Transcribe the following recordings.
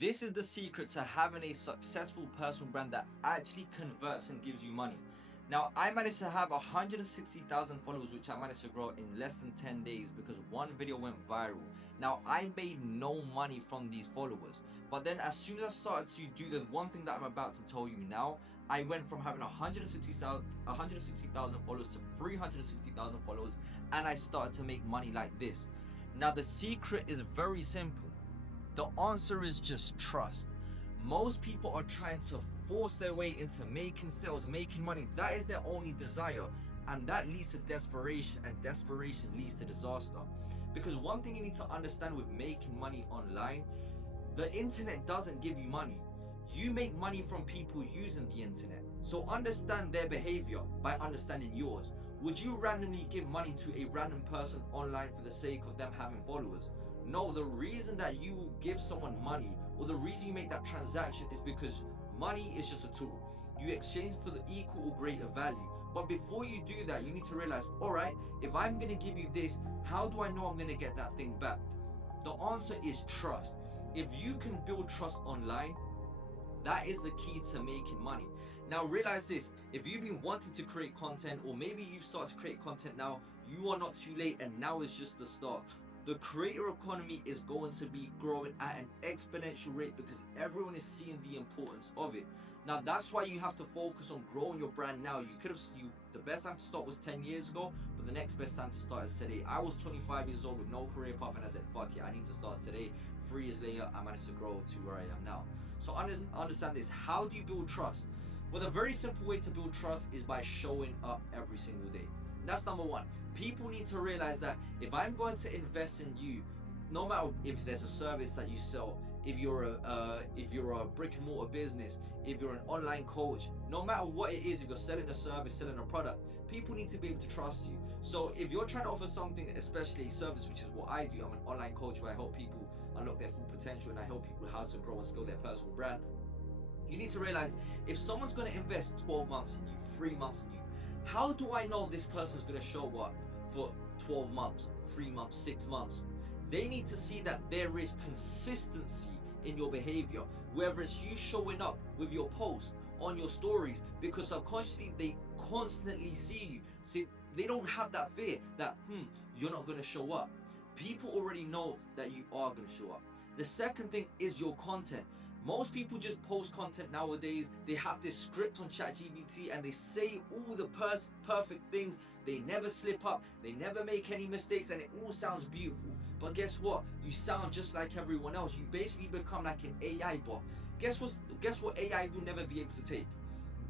This is the secret to having a successful personal brand that actually converts and gives you money. Now, I managed to have 160,000 followers, which I managed to grow in less than 10 days because one video went viral. Now, I made no money from these followers, but then as soon as I started to do the one thing that I'm about to tell you now, I went from having 160,000 followers to 360,000 followers, and I started to make money like this. Now, the secret is very simple. The answer is just trust. Most people are trying to force their way into making sales, making money. That is their only desire, and that leads to desperation, and desperation leads to disaster. Because one thing you need to understand with making money online, the internet doesn't give you money. You make money from people using the internet. So understand their behavior by understanding yours. Would you randomly give money to a random person online for the sake of them having followers? No, the reason that you will give someone money, or the reason you make that transaction, is because money is just a tool. You exchange for the equal or greater value. But before you do that, you need to realize, all right, if I'm going to give you this, how do I know I'm going to get that thing back? The answer is trust. If you can build trust online, that is the key to making money. Now realize this, if you've been wanting to create content, or maybe you've started to create content now, you are not too late, and now is just the start. The creator economy is going to be growing at an exponential rate because everyone is seeing the importance of it. Now that's why you have to focus on growing your brand now. The best time to start was 10 years ago, but the next best time to start is today. I was 25 years old with no career path, and I said, fuck it, I need to start today. 3 years later, I managed to grow to where I am now. So understand this. How do you build trust? Well, a very simple way to build trust is by showing up every single day. That's number one. People need to realize that if I'm going to invest in you, no matter if there's a service that you sell, if you're a brick and mortar business, if you're an online coach, no matter what it is, if you're selling a service, selling a product, people need to be able to trust you. So if you're trying to offer something, especially a service, which is what I do, I'm an online coach where I help people unlock their full potential, and I help people how to grow and scale their personal brand. You need to realize, if someone's going to invest 12 months in you, 3 months in you, how do I know this person's going to show up for 12 months, 3 months, 6 months? They need to see that there is consistency in your behavior, whether it's you showing up with your posts, on your stories, because subconsciously they constantly see you. See, they don't have that fear that, you're not going to show up. People already know that you are going to show up. The second thing is your content. Most people just post content nowadays. They have this script on ChatGPT and they say all the perfect things. They never slip up. They never make any mistakes, and it all sounds beautiful. But guess what? You sound just like everyone else. You basically become like an AI bot. Guess what AI will never be able to take?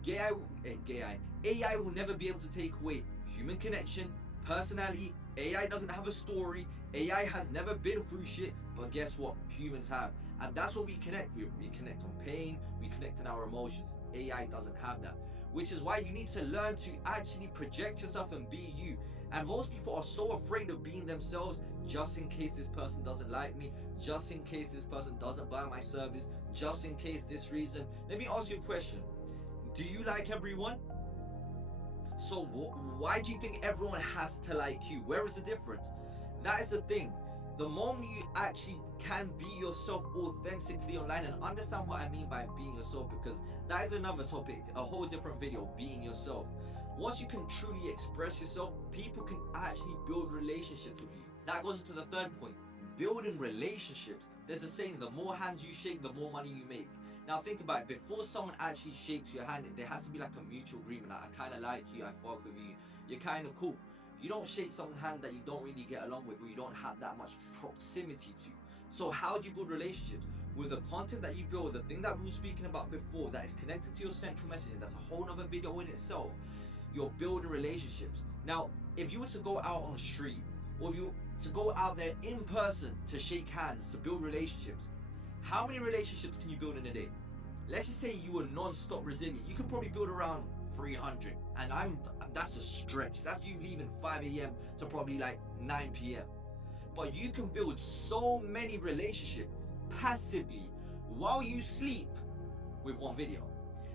AI will never be able to take away human connection, personality. AI doesn't have a story. AI has never been through shit, but guess what? Humans have. And that's what we connect with. We connect on pain, we connect on our emotions. AI doesn't have that. Which is why you need to learn to actually project yourself and be you. And most people are so afraid of being themselves, just in case this person doesn't like me, just in case this person doesn't buy my service, just in case this reason. Let me ask you a question. Do you like everyone? So why do you think everyone has to like you? Where is the difference? That is the thing. The moment you actually can be yourself authentically online, and understand what I mean by being yourself, because that is another topic, a whole different video, being yourself. Once you can truly express yourself, people can actually build relationships with you. That goes into the third point. Building relationships. There's a saying, the more hands you shake, the more money you make. Now think about it, before someone actually shakes your hand, there has to be like a mutual agreement. Like, I kind of like you, I fuck with you, you're kind of cool. You don't shake someone's hand that you don't really get along with, or you don't have that much proximity to. So how do you build relationships? With the content that you build, the thing that we were speaking about before, that is connected to your central message, and that's a whole nother video in itself. You're building relationships. Now, if you were to go out on the street, or if you were to go out there in person to shake hands, to build relationships, how many relationships can you build in a day? Let's just say you were non-stop resilient. You could probably build around 300, and that's a stretch. That's you leaving 5 a.m. to probably like 9 p.m. But you can build so many relationships passively while you sleep with one video.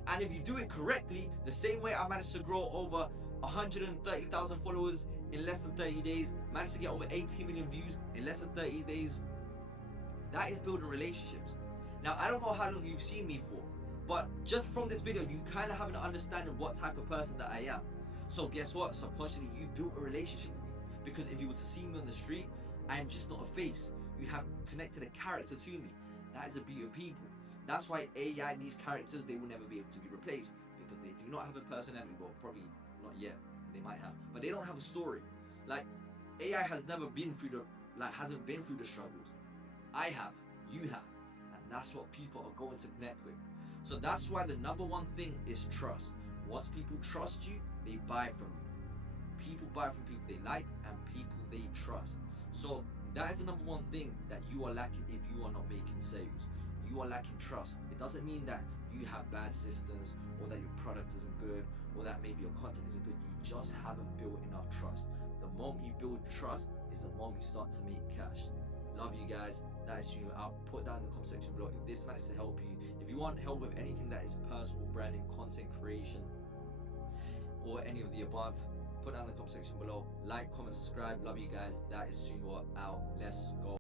And if you do it correctly, the same way I managed to grow over 130,000 followers in less than 30 days, managed to get over 18 million views in less than 30 days, that is building relationships. Now, I don't know how long you've seen me for, but just from this video, you kind of have an understanding what type of person that I am. So guess what? Subconsciously, you've built a relationship with me. Because if you were to see me on the street, I am just not a face. You have connected a character to me. That is the beauty of people. That's why AI, these characters, they will never be able to be replaced, because they do not have a personality. Well, probably not yet. They might have, but they don't have a story. Like, AI has never been through hasn't been through the struggles. I have, you have, and that's what people are going to connect with. So that's why the number one thing is trust. Once people trust you, they buy from you. People buy from people they like and people they trust. So that is the number one thing that you are lacking if you are not making sales. You are lacking trust. It doesn't mean that you have bad systems or that your product isn't good or that maybe your content isn't good. You just haven't built enough trust. The moment you build trust is the moment you start to make cash. Love you guys. That is you. I'll put down in the comment section below if this managed to help you. If you want help with anything that is personal branding, content creation, or any of the above, put down in the comment section below. Like, comment, subscribe. Love you guys. That is Sunwo out. Let's go.